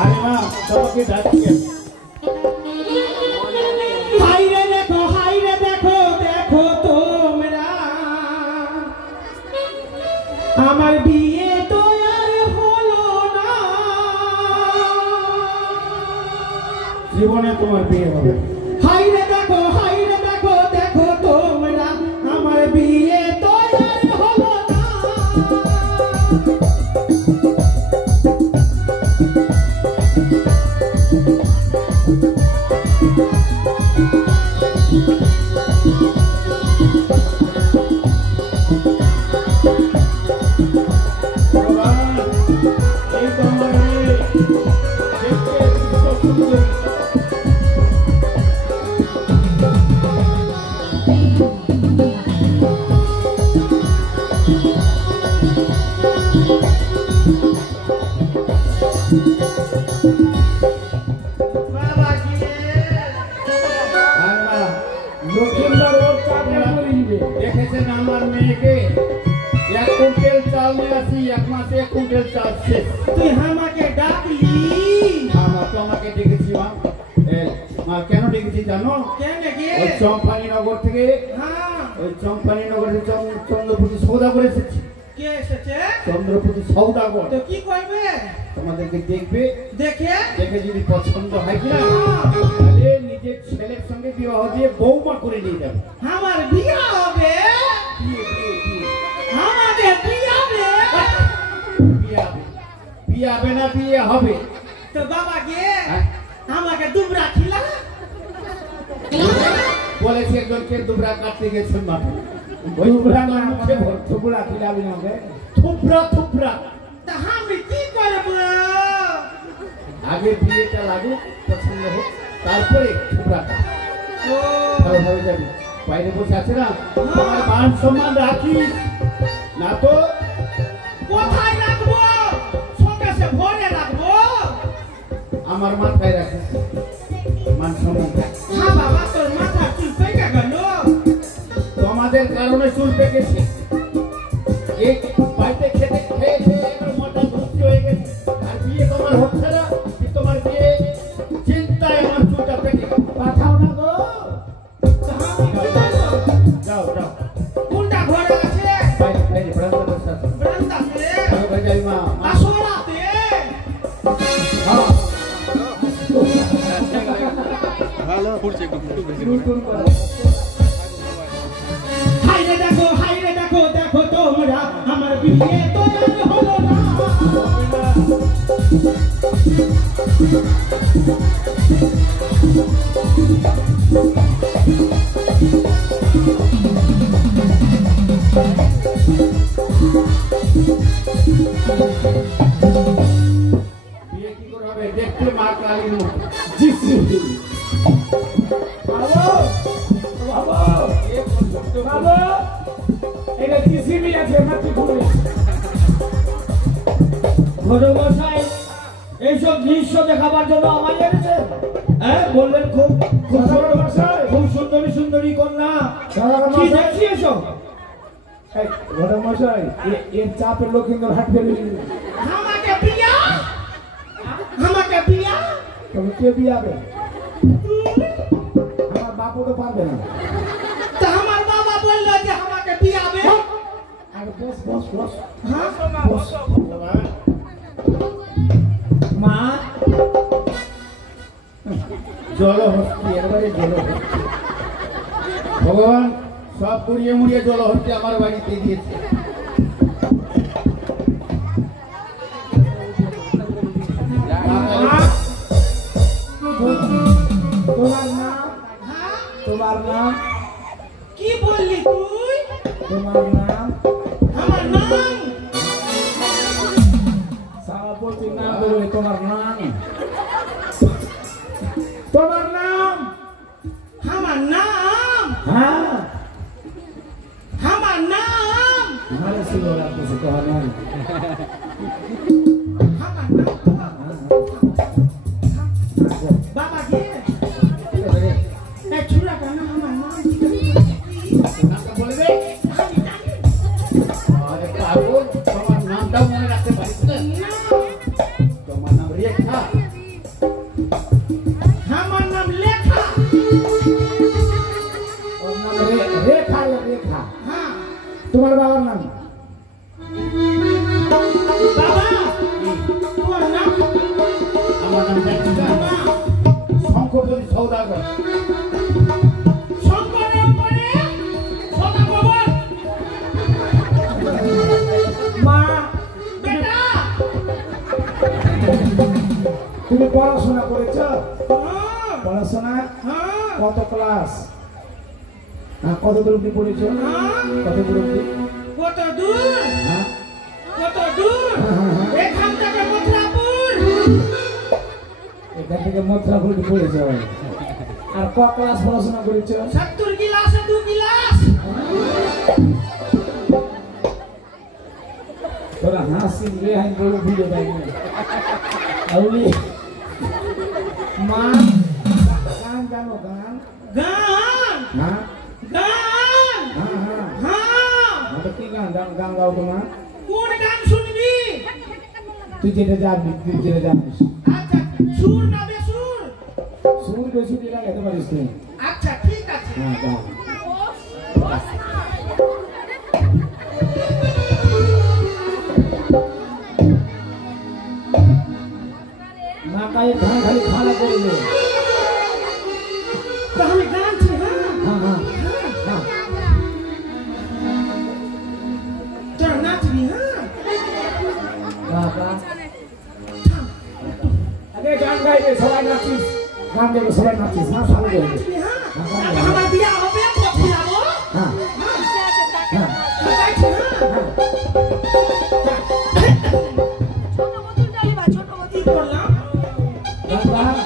আরে মা তোমাকে ডাকছি হাইরে দেখো দেখো তোমরা আমার বিয়ে তো আর হলো না জীবনে তোমার বিয়ে হবে হাইরে দেখো দেখো তোমরা আমার বিয়ে তো আর হলো না দেখেছেন আমার মেয়েকে 1 কুইন্টাল চাল নিয়ে আসি 1 মাসে 1 কুইন্টাল চাল শেষ তুই আমাকে ডাকলি মা তো আমাকে ডেকেছি মা কেন ডেকেছি জানো কেন গে ওই চম্পানীনগর থেকে হ্যাঁ ওই চম্পানীনগর থেকে চন্দ্রপতি সৌদাগর এসেছে কে এসেছে চন্দ্রপতি সৌদাগর তো কি করবে তোমাদেরকে দেখবে দেখে যদি পছন্দ হয় কিনা তাহলে নিজের ছেলের সঙ্গে বিবাহ দিয়ে বৌমা করে নিয়ে যাবে আমার বিয়ে হবে আমাদের বিয়ে হবে বিয়ে হবে না বিয়ে হবে তো বাবা গে আমাকে দুবরা খিলা বলেছি একজনকে দুবরা কাটতে গেছেন মাঠে ওই দুবরা মুখে থুবড়া খিলাবি আমাকে থুবড়া তা আমি কি করব আগে বিয়েটা লাগুক পছন্দ হোক তারপরে থুবড়াটা ও ভালোভাবে যাবি বাইরে বসে আছে না তোমার মান সম্মান রাখিস না তো কোথায় রাখবো শোকেসে ভরে রাখবো আমার মাথায় রাখিস মান সম্মান হ্যাঁ বাবা তোর মাথা চুল পেকে গেল তোমাদের কারণে চুল পেকেছে এই বাড়িতে খেতে খেয়ে এবার মোটা ধুতি হয়ে গেছে আর বিয়ে তোমার হচ্ছে না তোমার বিয়ে চিন্তায় আমার চুলটা পেকে পাঠাও না গো যাও কোনটা ঘরে আছে বাইরে ব্রাহ্মণের সাথে ব্রান্দাতে ভাই যাই মা আসরাতে হ্যাঁ ভালো ফুলছে একটু বেশি হাইরে দেখো দেখো তোমরা আমার বিয়ে তো আর হলো না বিয়ে কি করে হবে দেখতে মা কালী মুখ এইসব দৃশ্য দেখাবার জন্য আমায় এনেছে হ্যাঁ বললেন খুব খুব সুন্দরী কন্যা কি দেখছি এসব এর চাপের লোক কিন্তু হাট ফেলে আমাকে বিয়া তবে কে বিয়াবে আমার বাপও তো পারবে না তা আমার বাবা বললো যে আমাকে বিয়াবে আর বস হ্যাঁ বস মা জলহস্তি একবারে জলহস্তি ভগবান সব পুড়িয়ে মুড়িয়ে জলহস্তি আমার বাড়িতে দিয়েছে তোমার নাম কি বললি তুই তোমার নাম আমার নাম সারাপতির নাম বলবে তোমার নাম তোমার নাম আমার নাম হ্যাঁ আমার নাম हमारे सिलो आपको से कहा नाम আমার নাম বাবা কে ছুরা কেন আমার নাম নামটা বলবে আরে পাগল তোমার নামটাও মনে রাখতে পারিস না তোমার নাম রেখা শঙ্করপতি সৌদাগর। মা তুমি পড়াশোনা করেছ? পড়াশোনা কত ক্লাস? কত দূর অব্দি পড়েছ? কত দূর অব্দি? কত দূর? কত দূর? এখান থেকে মথুরাপুর। এখান থেকে মথুরাপুর পড়েছ। আর কত ক্লাস পড়াশোনা করেছ? 70 ক্লাসে 2 ক্লাস। তোরা হাসি রে হাই বলে ভিডিও দেয়নি। আউলি মা গান জানো? গান গান হ্যাঁ গান হ্যাঁ হ্যাঁ হ্যাঁ। তো কি গান গান গাও তোমার? কোন গান শুনবি? তুই যেটা জানবি, তুই যেটা জানিস। আচ্ছা, সুর না বেসুর? সুর বেশি দিলা গাইতে পারিস তুই? আচ্ছা ঠিক আছে। হ্যাঁ গাও। মা কাই ধান খালি খানা করবে। তাহলে গান ছিল। হ্যাঁ হ্যাঁ হ্যাঁ তোরা নাচবি? হ্যাঁ বাবা আগে গান গাইবে, সবাই নাচিস। গান গাইবে, সবাই নাচিস। হ্যাঁ ভালো গাইবে। নাচবি। হ্যাঁ আমার বিয়া হবে, কখন যাবো? হ্যাঁ হ্যাঁ গাইছি। হ্যাঁ কি করলাম? গান গান।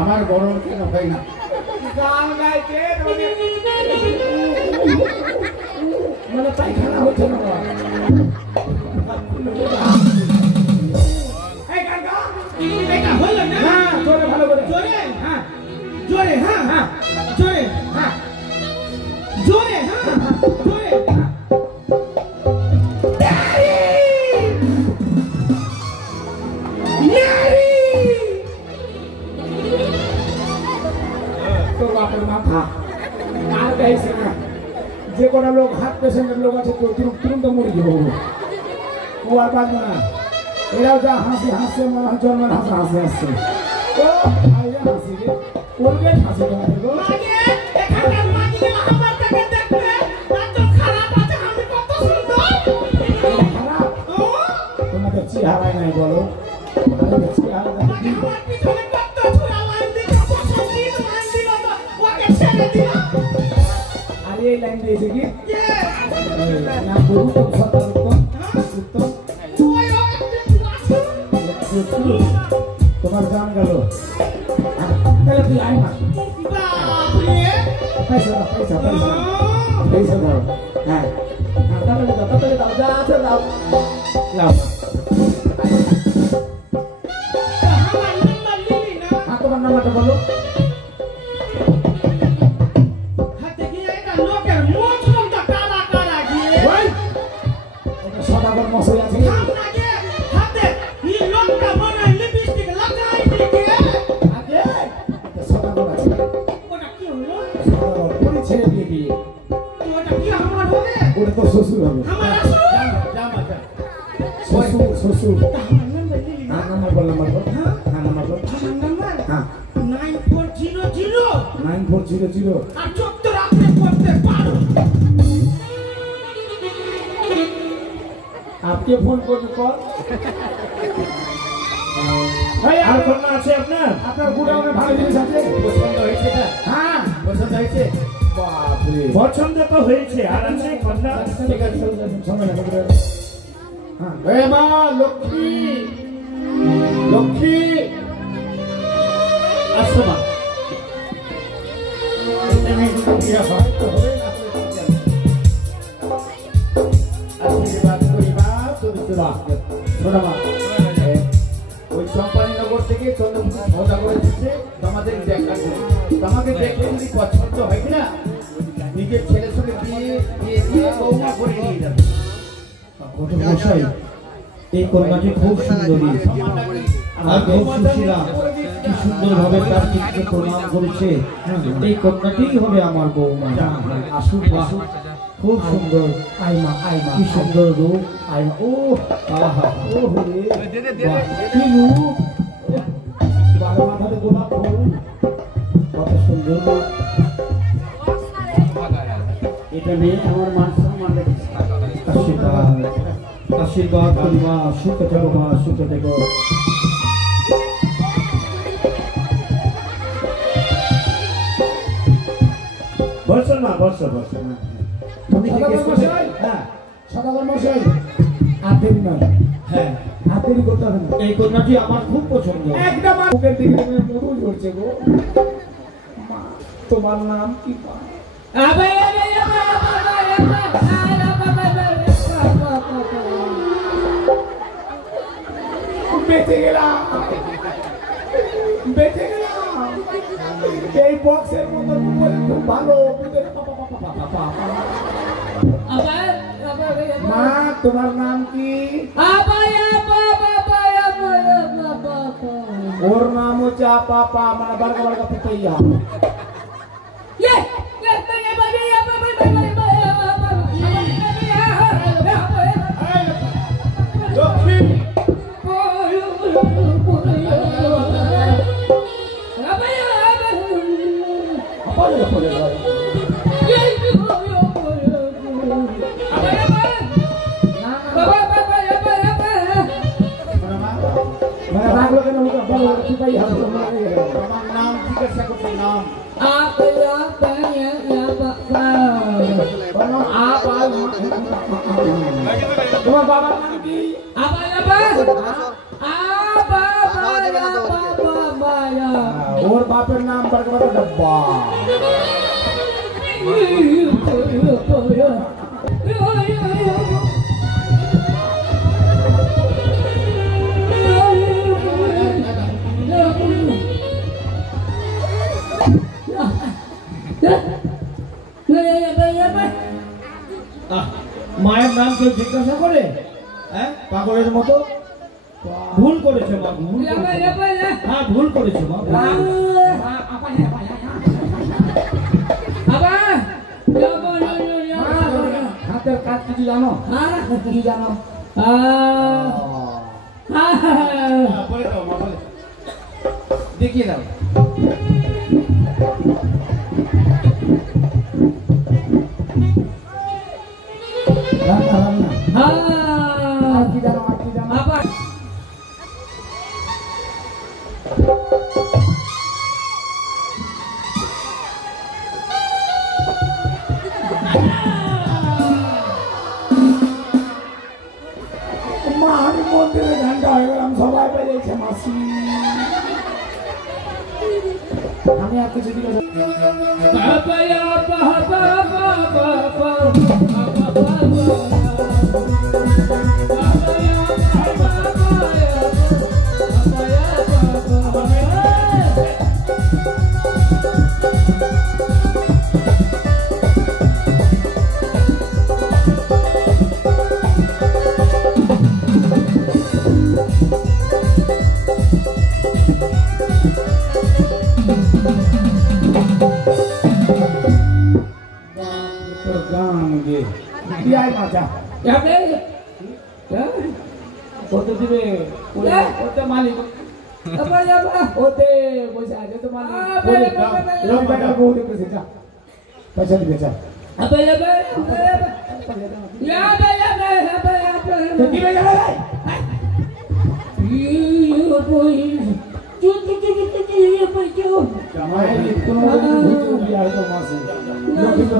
আমার বড় কেন ভাই গান গাইতে মানে পায়খানা হচ্ছে না। এই গান গা। এটা হলো না? হ্যাঁ জোরে ভালো করে। জোরে? হ্যাঁ জোরে? হ্যাঁ হ্যাঁ জোরে? হ্যাঁ জোরে? হ্যাঁ জোরে? तो बापर माथा আর গাইছে না। যে কোনো লোক হার্ট পেশেন্টের লোক আছে তো তুরন্ত মরে যাবো। ও আর বাঁচবে না। এরাও যা হাসি হাসছে, মনে হয় জন্মের হাসি হাসি হাসছে। ও আইয়া হাসি রে করবে হাসি তোমাদের গো। মাগে এখানকার মাগে আমার থেকে দেখতে এত খারাপ আছে, আমি কত সুন্দর। খারাপ ও তোমাদের চেহারাই নাই বলো। তোমাদের চেহারা মাগে আমার পিছনে কত ছুরা লাইন দিল, পছন্দ লাইন দিল, ওকে ছেড়ে দিল। আর এই লাইন দিয়েছে কি কে? না বহু তো সতর্ক উত্তম ওই একটু আছে। তোমার জান গেল। তাহলে তুই আয় মা বাপরে। পয়সা দাও পয়সা পয়সা পয়সা দাও। হ্যাঁ তাড়াতাড়ি দাও যা আছে দাও। লাও আমার নাম্বার নিবি না? তোমার নাম্বারটা বলো। হাতে গিয়ে এটা লোকের মুখ মতো কালা কালা গিয়ে ওই ওটা সদাগর মশাই আছে। হাত লাগে হাতে এই লোকটা মনে লিপস্টিক লাগাই দিকে। আগে সদাগর আছে। ওটা কি হলো? সদাগর পুরি ছেড়ে দিয়ে দিয়ে ওটা কি আমার হবে? ওটা তো শ্বশুর হবে। আমার আসো। জামা শ্বশুর শ্বশুর। আমার নাম্বার নিবি না? হ্যাঁ নাম্বার বল নাম্বার বল। হ্যাঁ নাম্বার বল। আমার নাম্বার হ্যাঁ 9400 9400 আর 14 আপনি করতে পারো। আপনি ফোন করবে কল। ভাই আর কোন আছে আপনার? আপনার গুডাউনে ভালো জিনিস আছে? পছন্দ হয়েছে না? হ্যাঁ পছন্দ হয়েছে? বাপরে পছন্দ তো হয়েছে, আর আছে কন্যা। ঠিক আছে সময় লাগবে। হ্যাঁ এ মা লক্ষ্মী, লক্ষ্মী আসো মা। এখানে ইয়া হয় তো হবে না। আশীর্বাদ করিবা তোর শোনা মা। ওই চম্পানীনগর থেকে চন্দ্রপুর সৌদা করে দিচ্ছে তোমাদের দেখা। তোমাকে দেখে যদি পছন্দ হয় কিনা নিজের ছেলের সঙ্গে বিয়ে দিয়ে বৌমা করে নিয়ে যাবে। মশাই এই কন্যাটি খুব সুন্দরী আর খুব সুশীলা, কি সুন্দরভাবে তার চিত্র প্রণাম করেছে। এই কন্যাটি হবে আমার বৌমা। আসুক আসুক, খুব সুন্দর। আইমা আইমা কি সুন্দর রূপ। আইমা ও আহা, ও রে বাহ, কি রূপ! বারো মাথাতে গোলাপ ফুল, কত সুন্দর রূপ। এটা নিয়ে আমার মান সম্মান রেখেছে। আশীর্বাদ আশীর্বাদ করিমা, সুখে থেকো মা, সুখে থেকো। বলছো না, বলছো বলছো না। তুমি জিজ্ঞেস করছো? হ্যাঁ, সদাগর মশাই, আর দেরি নয়। হ্যাঁ, আর দেরি করতে হবে না। এই কন্যাটি আমার খুব পছন্দ। একদম মুখের দিকে মধু ঝরছে গো। মা, তোমার নাম কি মা? বেঁচে গেলাম, বেঁচে গেলাম। এই বক্সের মতো বলে খুব ভালো। মা, তোমার নাম কি? ওর নাম হচ্ছে পাপা, মানে বারকা বারকা পুতাইয়া। লক্ষ্মী রাখলো কেন? পুতাইয়া তোমার নাম জিজ্ঞাসা করছি, নাম তোমার বাবার নাম কি? ওর বাপের নাম বারকা ডব্বা। মায়ের নাম কেউ জিজ্ঞাসা করে? হ্যাঁ, পাগলের মতো। ভুল করেছে মা, ভুল করেছে। হ্যাঁ, ভুল করেছে মা। হাতের কাজ কিছু জানো? কি জানো? বলে দাও মা, বলে দেখিয়ে দাও। রান্না রান্না। আর কি জানো? আর কি জানো? মা, আমি মন্দিরে ঘন্টা হয়ে গেলাম, সবাই পেয়েছে মাসি। আমি আর কিছু দিকে দিবে ওটা মালিক ওতে বসে আছে তো মালিক বউ দেখতেছে। যা পয়সা দিবে, যা দিবে যাবে।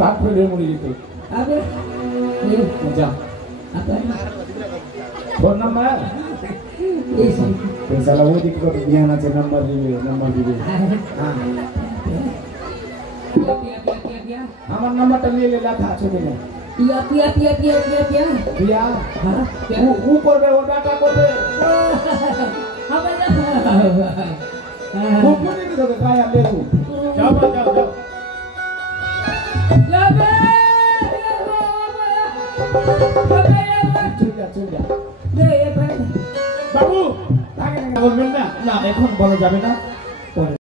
হাত ফেলে মরে যেত। যা फोन नंबर पैसा वो दिक्कत ध्यान আছে नंबर দিবে আমার নাম্বারটা নিয়ে লেখা আছে কেন? পিয়া হ্যাঁ ও করবে, ও ডাটা করবে। খুব মনে কি হবে গায়া লেবু। যাও মা, যাও যাও। চল যা বলবেন না না এখন বলা যাবে না পরে